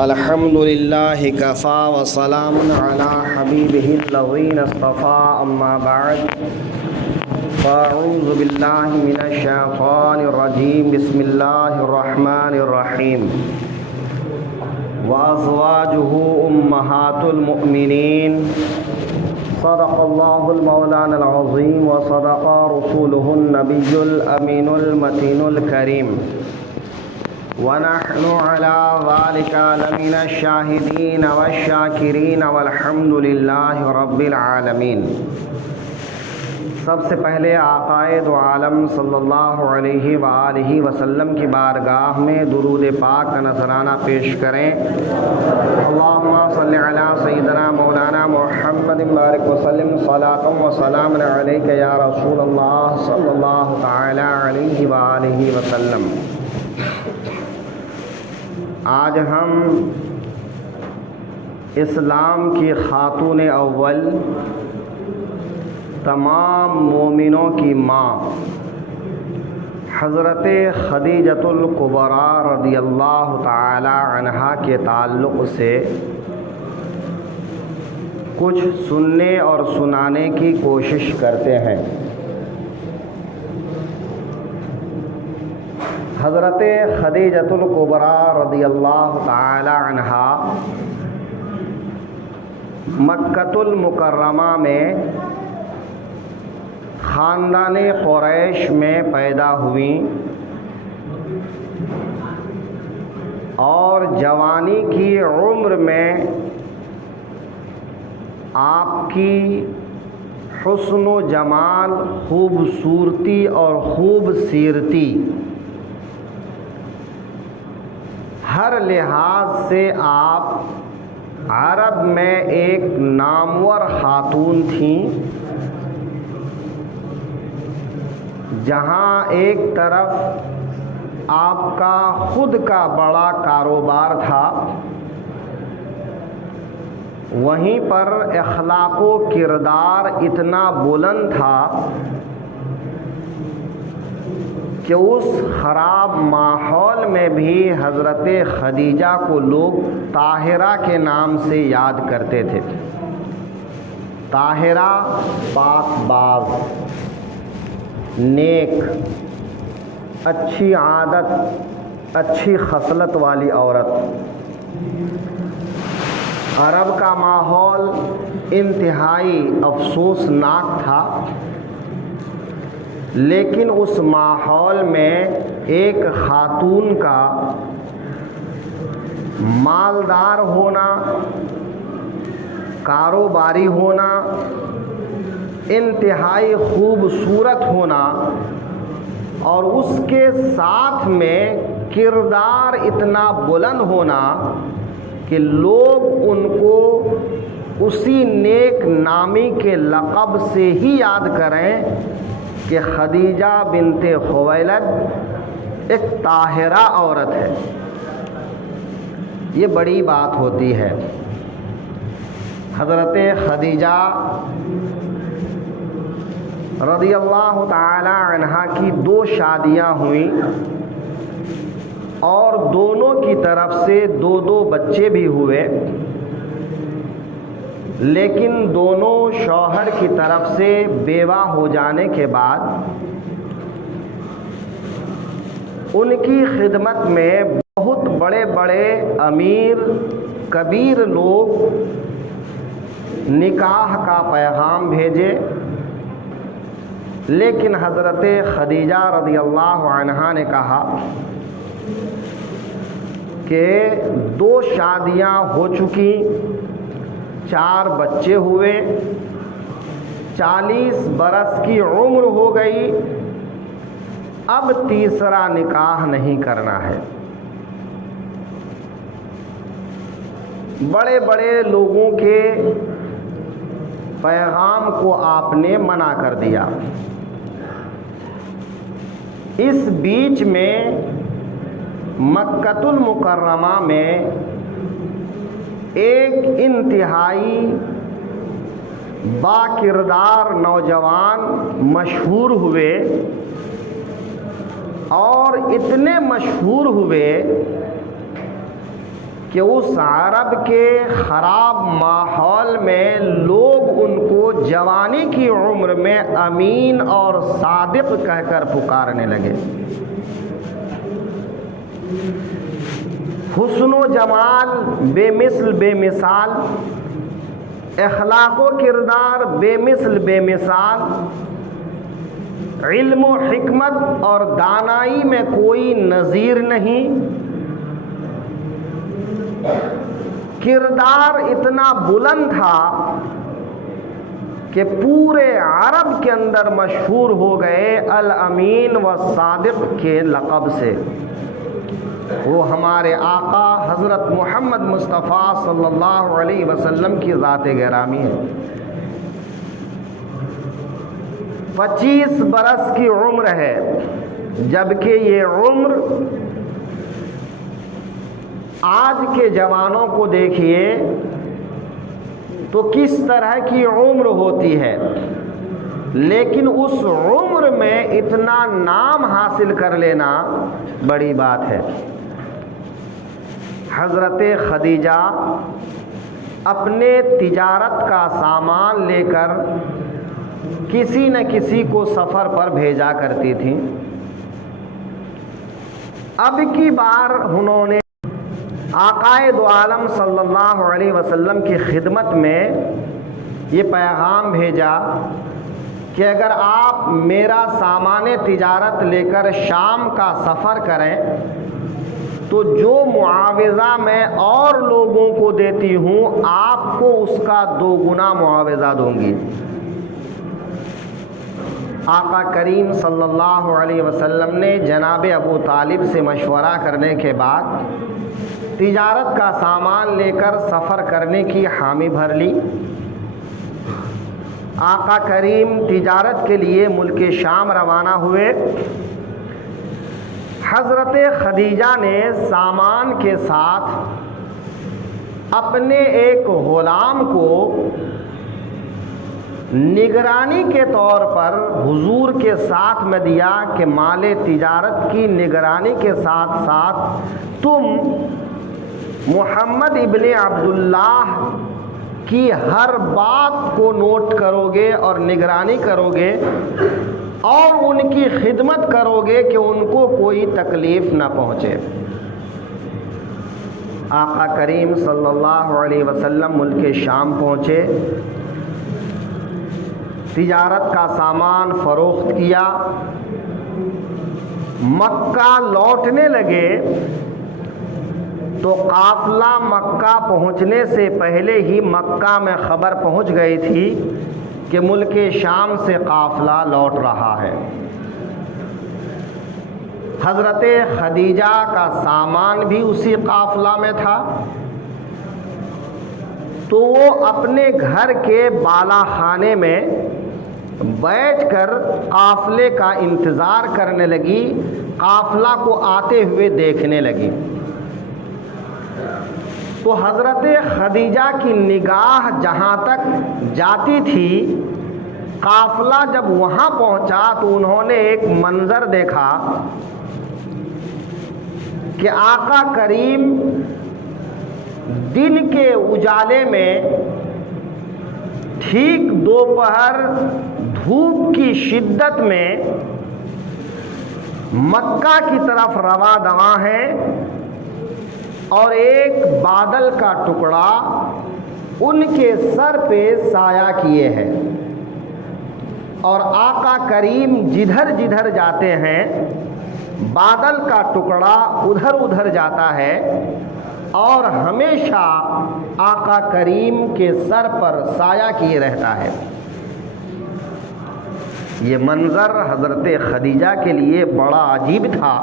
الحمد للہ کفا وسلام علی حبیبہ الذین اصطفیٰ اما بعد فاعوذ باللہ من الشیطان الرجیم بسم اللہ الرحمن الرحیم وازواجہ امہات المؤمنین صدق اللہ المولانا العظیم وصدق رسولہ النبی الامین المتین الکریم ونحن على ذلك لمن الشاهدين والشاکرین والحمد للہ رب العالمین۔ سب سے پہلے آقائے دو عالم صلی اللہ علیہ وآلہ وسلم کی بارگاہ میں درود پاک کا نذرانہ پیش کریں۔ اللہم صلی علی سیدنا مولانا محمد بارک وسلم صلاۃ و سلام علیک یا رسول اللہ صلی اللہ تعالی علیہ وآلہ وسلم۔ آج ہم اسلام کی خاتون اول، تمام مومنوں کی ماں حضرت خدیجۃ الکبریٰ رضی اللہ تعالی عنہا کے تعلق سے کچھ سننے اور سنانے کی کوشش کرتے ہیں۔ حضرت خدیجۃ الکبریٰ رضی اللہ تعالی عنہا مکۃ المکرمہ میں خاندان قریش میں پیدا ہوئیں اور جوانی کی عمر میں آپ کی حسن و جمال، خوبصورتی اور خوب سیرتی ہر لحاظ سے آپ عرب میں ایک نامور خاتون تھیں۔ جہاں ایک طرف آپ کا خود کا بڑا کاروبار تھا، وہیں پر اخلاق و کردار اتنا بلند تھا کہ اس خراب ماحول میں بھی حضرت خدیجہ کو لوگ طاہرہ کے نام سے یاد کرتے تھے۔ طاہرہ پاک باز، نیک، اچھی عادت، اچھی خصلت والی عورت۔ عرب کا ماحول انتہائی افسوسناک تھا، لیکن اس ماحول میں ایک خاتون کا مالدار ہونا، کاروباری ہونا، انتہائی خوبصورت ہونا اور اس کے ساتھ میں کردار اتنا بلند ہونا کہ لوگ ان کو اسی نیک نامی کے لقب سے ہی یاد کریں کہ خدیجہ بنت خویلد ایک طاہرہ عورت ہے۔ یہ بڑی بات ہوتی ہے۔ حضرت خدیجہ رضی اللہ تعالی عنہا کی 2 شادیاں ہوئیں اور دونوں کی طرف سے 2 بچے بھی ہوئے، لیکن دونوں شوہر کی طرف سے بیوہ ہو جانے کے بعد ان کی خدمت میں بہت بڑے بڑے امیر کبیر لوگ نکاح کا پیغام بھیجے، لیکن حضرت خدیجہ رضی اللہ عنہا نے کہا کہ 2 شادیاں ہو چکی، 4 بچے ہوئے، 40 برس کی عمر ہو گئی، اب تیسرا نکاح نہیں کرنا ہے۔ بڑے بڑے لوگوں کے پیغام کو آپ نے منع کر دیا۔ اس بیچ میں مکۃ المکرمہ میں ایک انتہائی با کردار نوجوان مشہور ہوئے اور اتنے مشہور ہوئے کہ اس عرب کے خراب ماحول میں لوگ ان کو جوانی کی عمر میں امین اور صادق کہہ کر پکارنے لگے۔ حسن و جمال بے مثل بے مثال، اخلاق و کردار بے مثل بے مثال، علم و حکمت اور دانائی میں کوئی نظیر نہیں، کردار اتنا بلند تھا کہ پورے عرب کے اندر مشہور ہو گئے الامین و صادق کے لقب سے۔ وہ ہمارے آقا حضرت محمد مصطفیٰ صلی اللہ علیہ وسلم کی ذات گرامی ہے۔ 25 برس کی عمر ہے، جبکہ یہ عمر آج کے جوانوں کو دیکھیے تو کس طرح کی عمر ہوتی ہے، لیکن اس عمر میں اتنا نام حاصل کر لینا بڑی بات ہے۔ حضرت خدیجہ اپنے تجارت کا سامان لے کر کسی نہ کسی کو سفر پر بھیجا کرتی تھیں۔ اب کی بار انہوں نے آقائے دو عالم صلی اللہ علیہ وسلم کی خدمت میں یہ پیغام بھیجا کہ اگر آپ میرا سامان تجارت لے کر شام کا سفر کریں تو جو معاوضہ میں اور لوگوں کو دیتی ہوں آپ کو اس کا 2 گنا معاوضہ دوں گی۔ آقا کریم صلی اللہ علیہ وسلم نے جناب ابو طالب سے مشورہ کرنے کے بعد تجارت کا سامان لے کر سفر کرنے کی حامی بھر لی۔ آقا کریم تجارت کے لیے ملک شام روانہ ہوئے۔ حضرت خدیجہ نے سامان کے ساتھ اپنے ایک غلام کو نگرانی کے طور پر حضور کے ساتھ میں دیا کہ مال تجارت کی نگرانی کے ساتھ ساتھ تم محمد ابن عبداللہ کی ہر بات کو نوٹ کرو گے اور نگرانی کرو گے اور ان کی خدمت کرو گے کہ ان کو کوئی تکلیف نہ پہنچے۔ آقا کریم صلی اللہ علیہ وسلم ملک شام پہنچے، تجارت کا سامان فروخت کیا، مکہ لوٹنے لگے تو قافلہ مکہ پہنچنے سے پہلے ہی مکہ میں خبر پہنچ گئی تھی کہ ملک شام سے قافلہ لوٹ رہا ہے۔ حضرت خدیجہ کا سامان بھی اسی قافلہ میں تھا، تو وہ اپنے گھر کے بالا خانے میں بیٹھ کر قافلے کا انتظار کرنے لگی، قافلہ کو آتے ہوئے دیکھنے لگی۔ تو حضرت خدیجہ کی نگاہ جہاں تک جاتی تھی، قافلہ جب وہاں پہنچا تو انہوں نے ایک منظر دیکھا کہ آقا کریم دن کے اجالے میں ٹھیک دوپہر دھوپ کی شدت میں مکہ کی طرف رواں دواں ہیں اور ایک بادل کا ٹکڑا ان کے سر پہ سایہ کیے ہے، اور آقا کریم جدھر جدھر جاتے ہیں بادل کا ٹکڑا ادھر ادھر جاتا ہے اور ہمیشہ آقا کریم کے سر پر سایہ کیے رہتا ہے۔ یہ منظر حضرت خدیجہ کے لیے بڑا عجیب تھا۔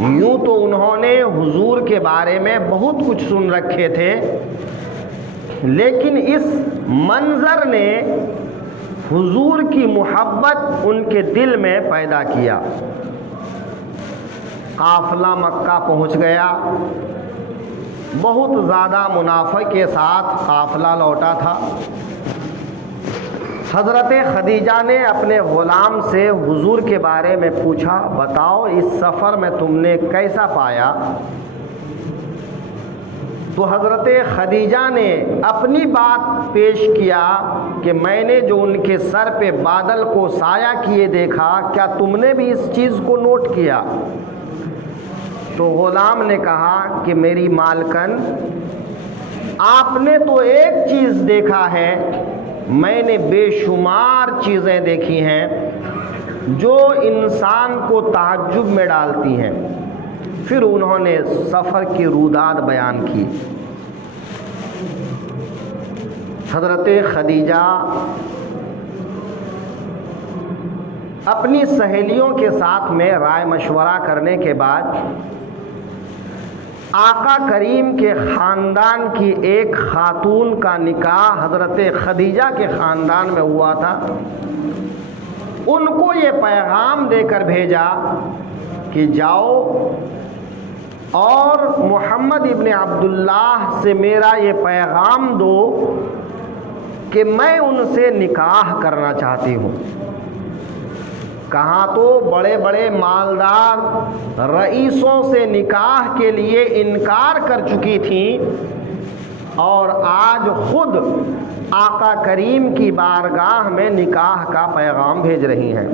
یوں تو انہوں نے حضور کے بارے میں بہت کچھ سن رکھے تھے، لیکن اس منظر نے حضور کی محبت ان کے دل میں پیدا کیا۔ قافلہ مکہ پہنچ گیا، بہت زیادہ منافع کے ساتھ قافلہ لوٹا تھا۔ حضرت خدیجہ نے اپنے غلام سے حضور کے بارے میں پوچھا، بتاؤ اس سفر میں تم نے کیسا پایا؟ تو حضرت خدیجہ نے اپنی بات پیش کیا کہ میں نے جو ان کے سر پہ بادل کو سایہ کیے دیکھا، کیا تم نے بھی اس چیز کو نوٹ کیا؟ تو غلام نے کہا کہ میری مالکن، آپ نے تو ایک چیز دیکھا ہے، میں نے بے شمار چیزیں دیکھی ہیں جو انسان کو تعجب میں ڈالتی ہیں۔ پھر انہوں نے سفر کی روداد بیان کی۔ حضرت خدیجہ اپنی سہیلیوں کے ساتھ میں رائے مشورہ کرنے کے بعد آقا کریم کے خاندان کی ایک خاتون کا نکاح حضرت خدیجہ کے خاندان میں ہوا تھا، ان کو یہ پیغام دے کر بھیجا کہ جاؤ اور محمد ابن عبداللہ سے میرا یہ پیغام دو کہ میں ان سے نکاح کرنا چاہتی ہوں۔ کہاں تو بڑے بڑے مالدار رئیسوں سے نکاح کے لیے انکار کر چکی تھیں، اور آج خود آقا کریم کی بارگاہ میں نکاح کا پیغام بھیج رہی ہیں۔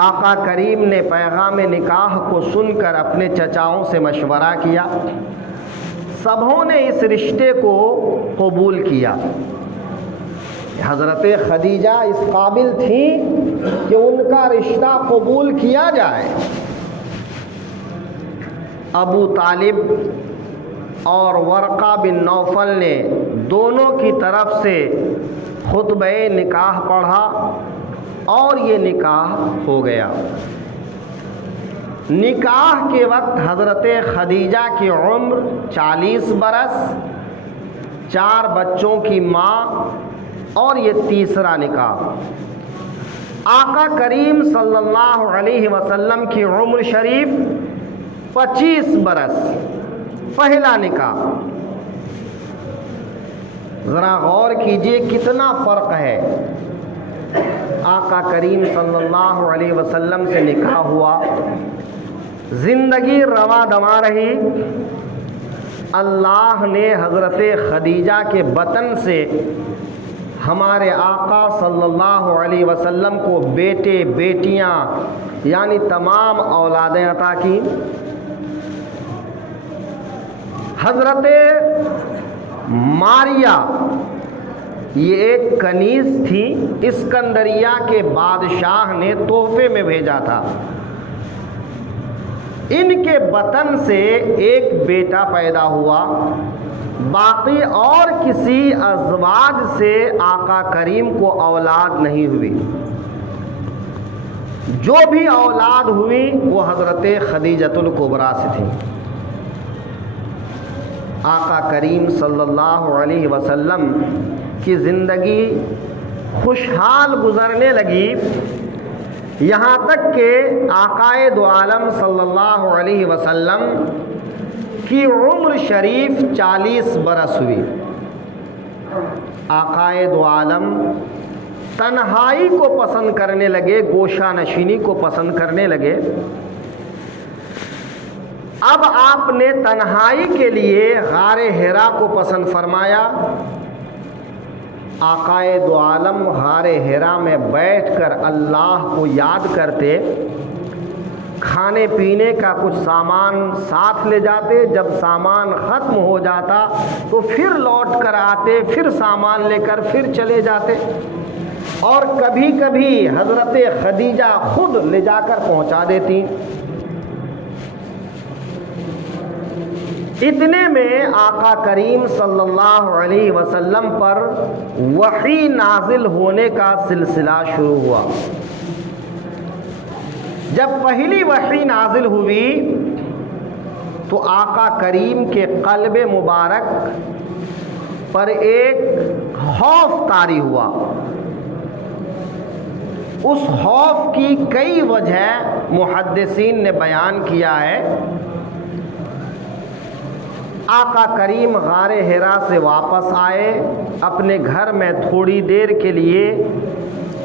آقا کریم نے پیغام نکاح کو سن کر اپنے چچاؤں سے مشورہ کیا، سبھوں نے اس رشتے کو قبول کیا۔ حضرت خدیجہ اس قابل تھیں کہ ان کا رشتہ قبول کیا جائے۔ ابو طالب اور ورقہ بن نوفل نے دونوں کی طرف سے خطبہ نکاح پڑھا اور یہ نکاح ہو گیا۔ نکاح کے وقت حضرت خدیجہ کی عمر 40 برس، 4 بچوں کی ماں، اور یہ تیسرا نکاح۔ آقا کریم صلی اللہ علیہ وسلم کی عمر شریف 25 برس، پہلا نکاح۔ ذرا غور کیجئے کتنا فرق ہے۔ آقا کریم صلی اللہ علیہ وسلم سے نکاح ہوا، زندگی رواں دواں رہی، اللہ نے حضرت خدیجہ کے بطن سے ہمارے آقا صلی اللہ علیہ وسلم کو بیٹے بیٹیاں یعنی تمام اولادیں عطا کی۔ حضرت ماریہ یہ ایک کنیز تھی، اسکندریہ کے بادشاہ نے تحفے میں بھیجا تھا۔ ان کے بطن سے ایک بیٹا پیدا ہوا، باقی اور کسی ازواج سے آقا کریم کو اولاد نہیں ہوئی۔ جو بھی اولاد ہوئی وہ حضرت خدیجۃ الکبریٰ سے تھی۔ آقا کریم صلی اللہ علیہ وسلم کی زندگی خوشحال گزرنے لگی، یہاں تک کہ آقائے دو عالم صلی اللہ علیہ وسلم کی عمر شریف 40 برس ہوئی۔ آقائے دو عالم تنہائی کو پسند کرنے لگے، گوشہ نشینی کو پسند کرنے لگے۔ اب آپ نے تنہائی کے لیے غار حرا کو پسند فرمایا۔ آقائے دو عالم غار حرا میں بیٹھ کر اللہ کو یاد کرتے، کھانے پینے کا کچھ سامان ساتھ لے جاتے، جب سامان ختم ہو جاتا تو پھر لوٹ کر آتے، پھر سامان لے کر پھر چلے جاتے، اور کبھی کبھی حضرت خدیجہ خود لے جا کر پہنچا دیتی۔ اتنے میں آقا کریم صلی اللہ علیہ وسلم پر وحی نازل ہونے کا سلسلہ شروع ہوا۔ جب پہلی وحی نازل ہوئی تو آقا کریم کے قلب مبارک پر ایک خوف طاری ہوا۔ اس خوف کی کئی وجہ محدثین نے بیان کیا ہے۔ آقا کریم غار حرا سے واپس آئے، اپنے گھر میں تھوڑی دیر کے لیے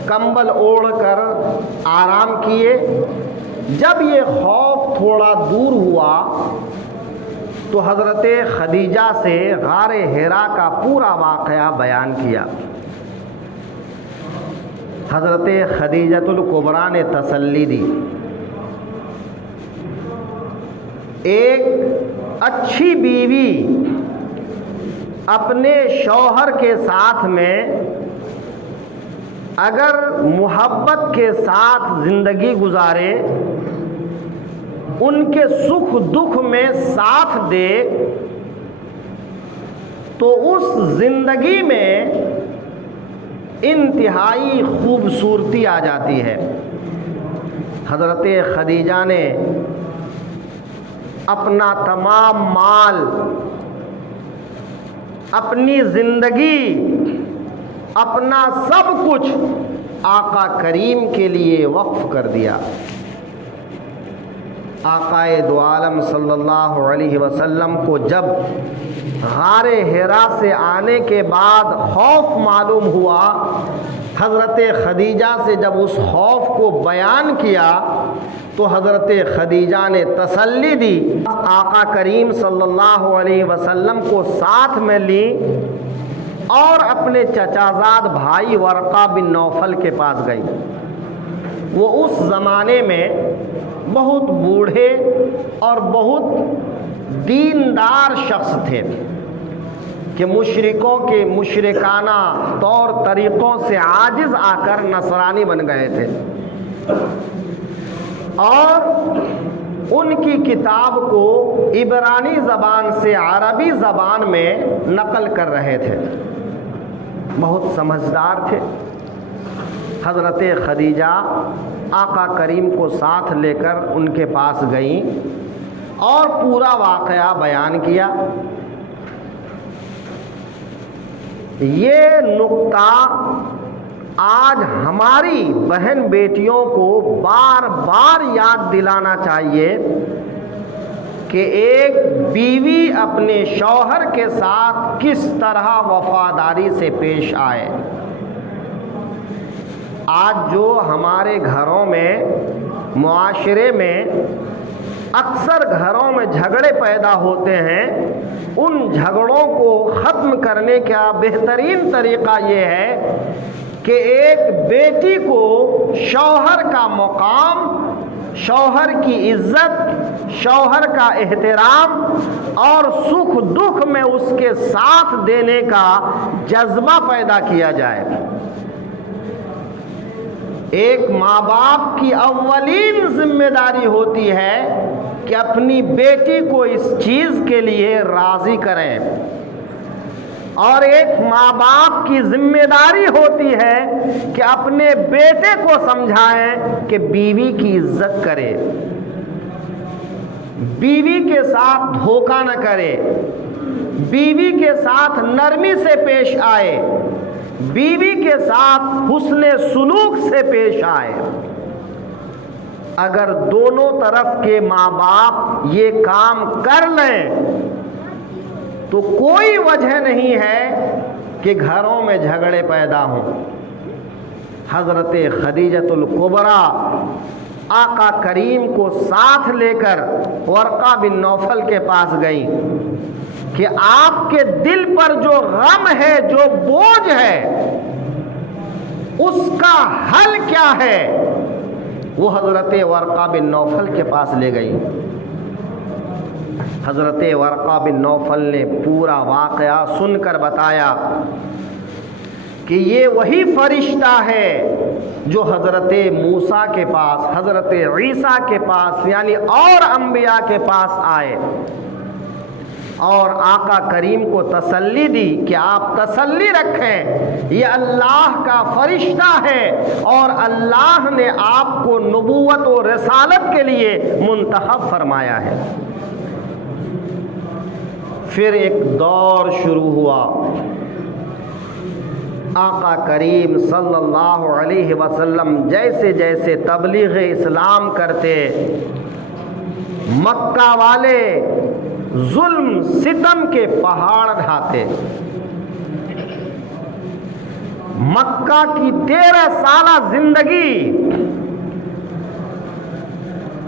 کمبل اوڑھ کر آرام کیے۔ جب یہ خوف تھوڑا دور ہوا تو حضرت خدیجہ سے غار حرا کا پورا واقعہ بیان کیا۔ حضرت خدیجۃ الکبریٰ نے تسلی دی۔ ایک اچھی بیوی اپنے شوہر کے ساتھ میں اگر محبت کے ساتھ زندگی گزارے، ان کے سکھ دکھ میں ساتھ دے، تو اس زندگی میں انتہائی خوبصورتی آ جاتی ہے۔ حضرت خدیجہ نے اپنا تمام مال، اپنی زندگی، اپنا سب کچھ آقا کریم کے لیے وقف کر دیا۔ آقا دو عالم صلی اللہ علیہ وسلم کو جب غار حرا سے آنے کے بعد خوف معلوم ہوا، حضرت خدیجہ سے جب اس خوف کو بیان کیا تو حضرت خدیجہ نے تسلی دی۔ آقا کریم صلی اللہ علیہ وسلم کو ساتھ میں لی اور اپنے چچا زاد بھائی ورقہ بن نوفل کے پاس گئی۔ وہ اس زمانے میں بہت بوڑھے اور بہت دیندار شخص تھے کہ مشرکوں کے مشرکانہ طور طریقوں سے عاجز آ کر نصرانی بن گئے تھے، اور ان کی کتاب کو عبرانی زبان سے عربی زبان میں نقل کر رہے تھے۔ بہت سمجھدار تھے۔ حضرت خدیجہ آقا کریم کو ساتھ لے کر ان کے پاس گئیں اور پورا واقعہ بیان کیا۔ یہ نقطہ آج ہماری بہن بیٹیوں کو بار بار یاد دلانا چاہیے کہ ایک بیوی اپنے شوہر کے ساتھ کس طرح وفاداری سے پیش آئے۔ آج جو ہمارے گھروں میں، معاشرے میں اکثر گھروں میں جھگڑے پیدا ہوتے ہیں، ان جھگڑوں کو ختم کرنے کا بہترین طریقہ یہ ہے کہ ایک بیٹی کو شوہر کا مقام، شوہر کی عزت، شوہر کا احترام اور سکھ دکھ میں اس کے ساتھ دینے کا جذبہ پیدا کیا جائے۔ ایک ماں باپ کی اولین ذمہ داری ہوتی ہے کہ اپنی بیٹی کو اس چیز کے لیے راضی کریں، اور ایک ماں باپ کی ذمہ داری ہوتی ہے کہ اپنے بیٹے کو سمجھائیں کہ بیوی کی عزت کرے، بیوی کے ساتھ دھوکہ نہ کرے، بیوی کے ساتھ نرمی سے پیش آئے، بیوی کے ساتھ حسن سلوک سے پیش آئے۔ اگر دونوں طرف کے ماں باپ یہ کام کر لیں تو کوئی وجہ نہیں ہے کہ گھروں میں جھگڑے پیدا ہوں۔ حضرت خدیجۃ الکبریٰ آقا کریم کو ساتھ لے کر ورقہ بن نوفل کے پاس گئیں کہ آپ کے دل پر جو غم ہے، جو بوجھ ہے، اس کا حل کیا ہے؟ وہ حضرت ورقہ بن نوفل کے پاس لے گئی۔ حضرت ورقہ بن نوفل نے پورا واقعہ سن کر بتایا کہ یہ وہی فرشتہ ہے جو حضرت موسیٰ کے پاس، حضرت عیسیٰ کے پاس، یعنی اور انبیاء کے پاس آئے، اور آقا کریم کو تسلی دی کہ آپ تسلی رکھیں، یہ اللہ کا فرشتہ ہے اور اللہ نے آپ کو نبوت و رسالت کے لیے منتخب فرمایا ہے۔ پھر ایک دور شروع ہوا۔ آقا کریم صلی اللہ علیہ وسلم جیسے جیسے تبلیغ اسلام کرتے، مکہ والے ظلم ستم کے پہاڑ ڈھاتے۔ مکہ کی 13 سالہ زندگی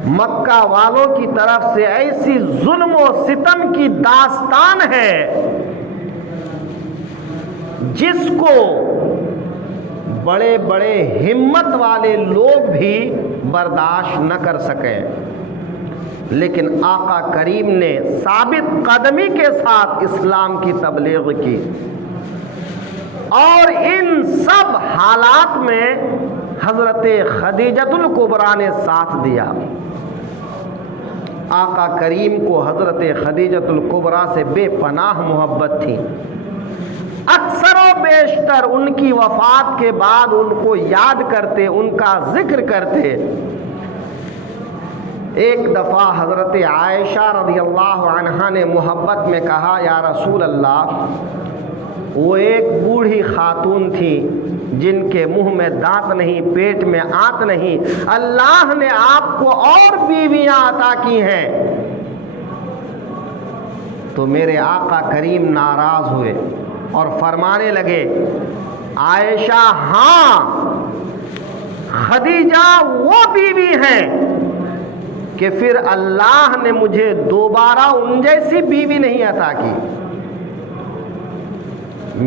مکہ والوں کی طرف سے ایسی ظلم و ستم کی داستان ہے جس کو بڑے بڑے ہمت والے لوگ بھی برداشت نہ کر سکیں، لیکن آقا کریم نے ثابت قدمی کے ساتھ اسلام کی تبلیغ کی، اور ان سب حالات میں حضرت خدیجۃ الکبریٰ نے ساتھ دیا۔ آقا کریم کو حضرت خدیجۃ الکبریٰ سے بے پناہ محبت تھی۔ اکثر و بیشتر ان کی وفات کے بعد ان کو یاد کرتے، ان کا ذکر کرتے۔ ایک دفعہ حضرت عائشہ رضی اللہ عنہا نے محبت میں کہا، یا رسول اللہ، وہ ایک بوڑھی خاتون تھی جن کے منہ میں دانت نہیں، پیٹ میں آنت نہیں، اللہ نے آپ کو اور بیویاں عطا کی ہیں۔ تو میرے آقا کریم ناراض ہوئے اور فرمانے لگے، عائشہ ہاں، خدیجہ وہ بیوی ہیں کہ پھر اللہ نے مجھے دوبارہ ان جیسی بیوی نہیں عطا کی۔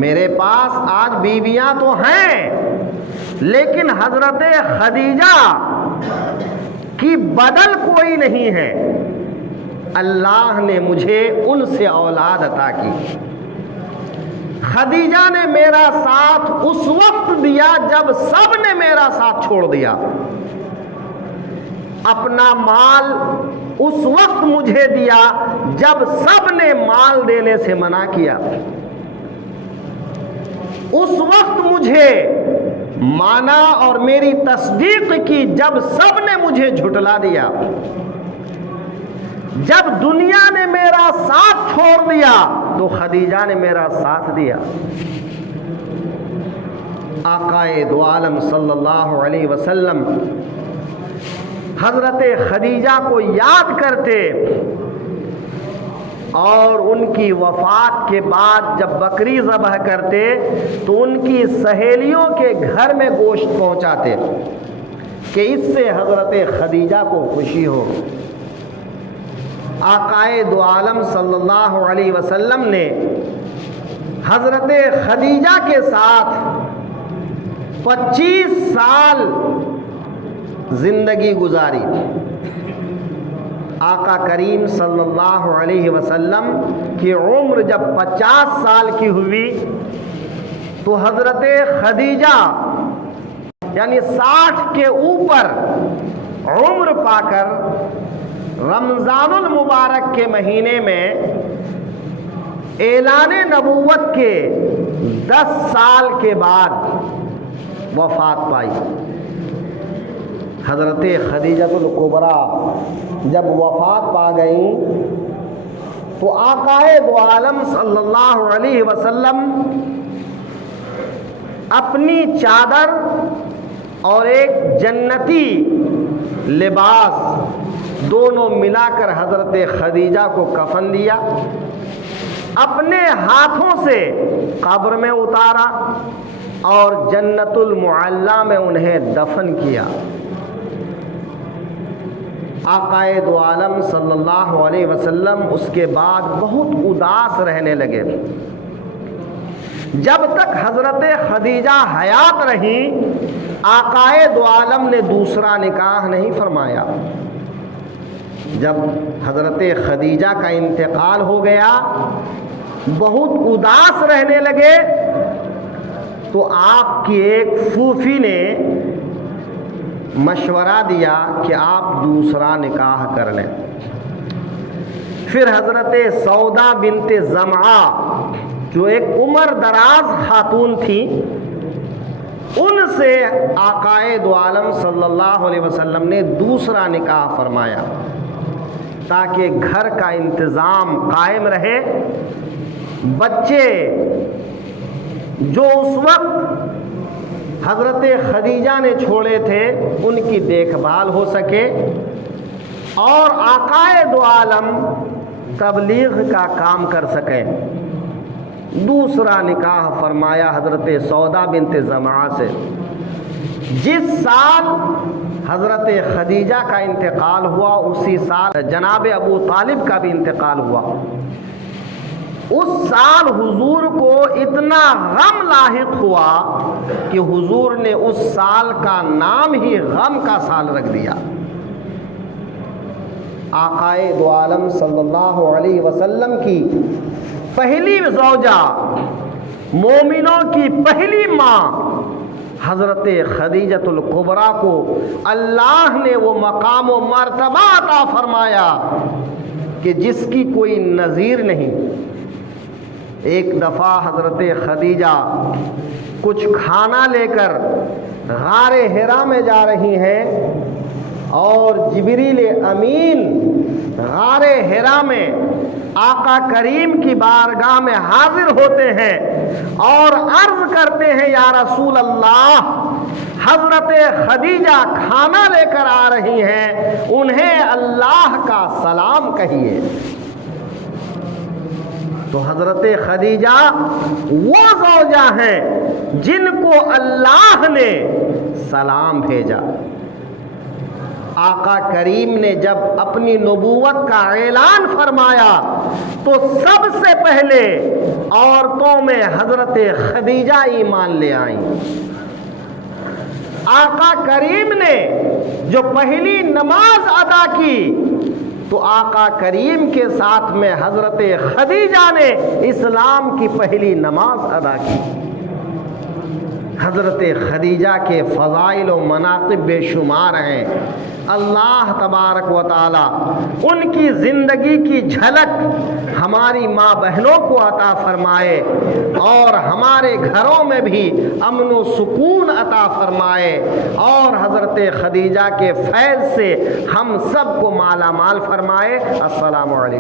میرے پاس آج بیویاں تو ہیں، لیکن حضرت خدیجہ کی بدل کوئی نہیں ہے، اللہ نے مجھے ان سے اولاد عطا کی۔ خدیجہ نے میرا ساتھ اس وقت دیا جب سب نے میرا ساتھ چھوڑ دیا، اپنا مال اس وقت مجھے دیا جب سب نے مال دینے سے منع کیا، اس وقت مجھے مانا اور میری تصدیق کی جب سب نے مجھے جھٹلا دیا، جب دنیا نے میرا ساتھ چھوڑ دیا تو خدیجہ نے میرا ساتھ دیا۔ آقا دو عالم صلی اللہ علیہ وسلم حضرت خدیجہ کو یاد کرتے، اور ان کی وفات کے بعد جب بکری ذبح کرتے تو ان کی سہیلیوں کے گھر میں گوشت پہنچاتے کہ اس سے حضرت خدیجہ کو خوشی ہو۔ آقا دو عالم صلی اللہ علیہ وسلم نے حضرت خدیجہ کے ساتھ 25 سال زندگی گزاری۔ آقا کریم صلی اللہ علیہ وسلم کی عمر جب 50 سال کی ہوئی تو حضرت خدیجہ یعنی 60 کے اوپر عمر پا کر رمضان المبارک کے مہینے میں اعلان نبوت کے 10 سال کے بعد وفات پائی۔ حضرت خدیجۃ الکبریٰ جب وفات پا گئیں تو آقا دو عالم صلی اللہ علیہ وسلم اپنی چادر اور ایک جنتی لباس دونوں ملا کر حضرت خدیجہ کو کفن دیا، اپنے ہاتھوں سے قبر میں اتارا اور جنت المعلیٰ میں انہیں دفن کیا۔ آقا دو عالم صلی اللہ علیہ وسلم اس کے بعد بہت اداس رہنے لگے۔ جب تک حضرت خدیجہ حیات رہیں آقا دو عالم نے دوسرا نکاح نہیں فرمایا۔ جب حضرت خدیجہ کا انتقال ہو گیا بہت اداس رہنے لگے تو آپ کی ایک پھوپھی نے مشورہ دیا کہ آپ دوسرا نکاح کر لیں۔ پھر حضرت سودا بنت زمعہ جو ایک عمر دراز خاتون تھی ان سے آقا دو عالم صلی اللہ علیہ وسلم نے دوسرا نکاح فرمایا تاکہ گھر کا انتظام قائم رہے، بچے جو اس وقت حضرت خدیجہ نے چھوڑے تھے ان کی دیکھ بھال ہو سکے اور آقا دو عالم تبلیغ کا کام کر سکیں۔ دوسرا نکاح فرمایا حضرت سودا بنت زمعہ سے۔ جس سال حضرت خدیجہ کا انتقال ہوا، اسی سال جناب ابو طالب کا بھی انتقال ہوا۔ اس سال حضور کو اتنا غم لاحق ہوا کہ حضور نے اس سال کا نام ہی غم کا سال رکھ دیا۔ آقائے دو عالم صلی اللہ علیہ وسلم کی پہلی زوجہ، مومنوں کی پہلی ماں حضرت خدیجۃ الکبریٰ کو اللہ نے وہ مقام و مرتبہ عطا فرمایا کہ جس کی کوئی نظیر نہیں۔ ایک دفعہ حضرت خدیجہ کچھ کھانا لے کر غار حرا میں جا رہی ہیں اور جبریل امین غار حرا میں آقا کریم کی بارگاہ میں حاضر ہوتے ہیں اور عرض کرتے ہیں یا رسول اللہ، حضرت خدیجہ کھانا لے کر آ رہی ہیں، انہیں اللہ کا سلام کہیے۔ تو حضرت خدیجہ وہ زوجہ ہیں جن کو اللہ نے سلام بھیجا۔ آقا کریم نے جب اپنی نبوت کا اعلان فرمایا تو سب سے پہلے عورتوں میں حضرت خدیجہ ایمان لے آئیں۔ آقا کریم نے جو پہلی نماز ادا کی تو آقا کریم کے ساتھ میں حضرت خدیجہ نے اسلام کی پہلی نماز ادا کی۔ حضرت خدیجہ کے فضائل و مناقب بے شمار ہیں۔ اللہ تبارک و تعالی ان کی زندگی کی جھلک ہماری ماں بہنوں کو عطا فرمائے اور ہمارے گھروں میں بھی امن و سکون عطا فرمائے اور حضرت خدیجہ کے فیض سے ہم سب کو مالا مال فرمائے۔ السلام علیکم۔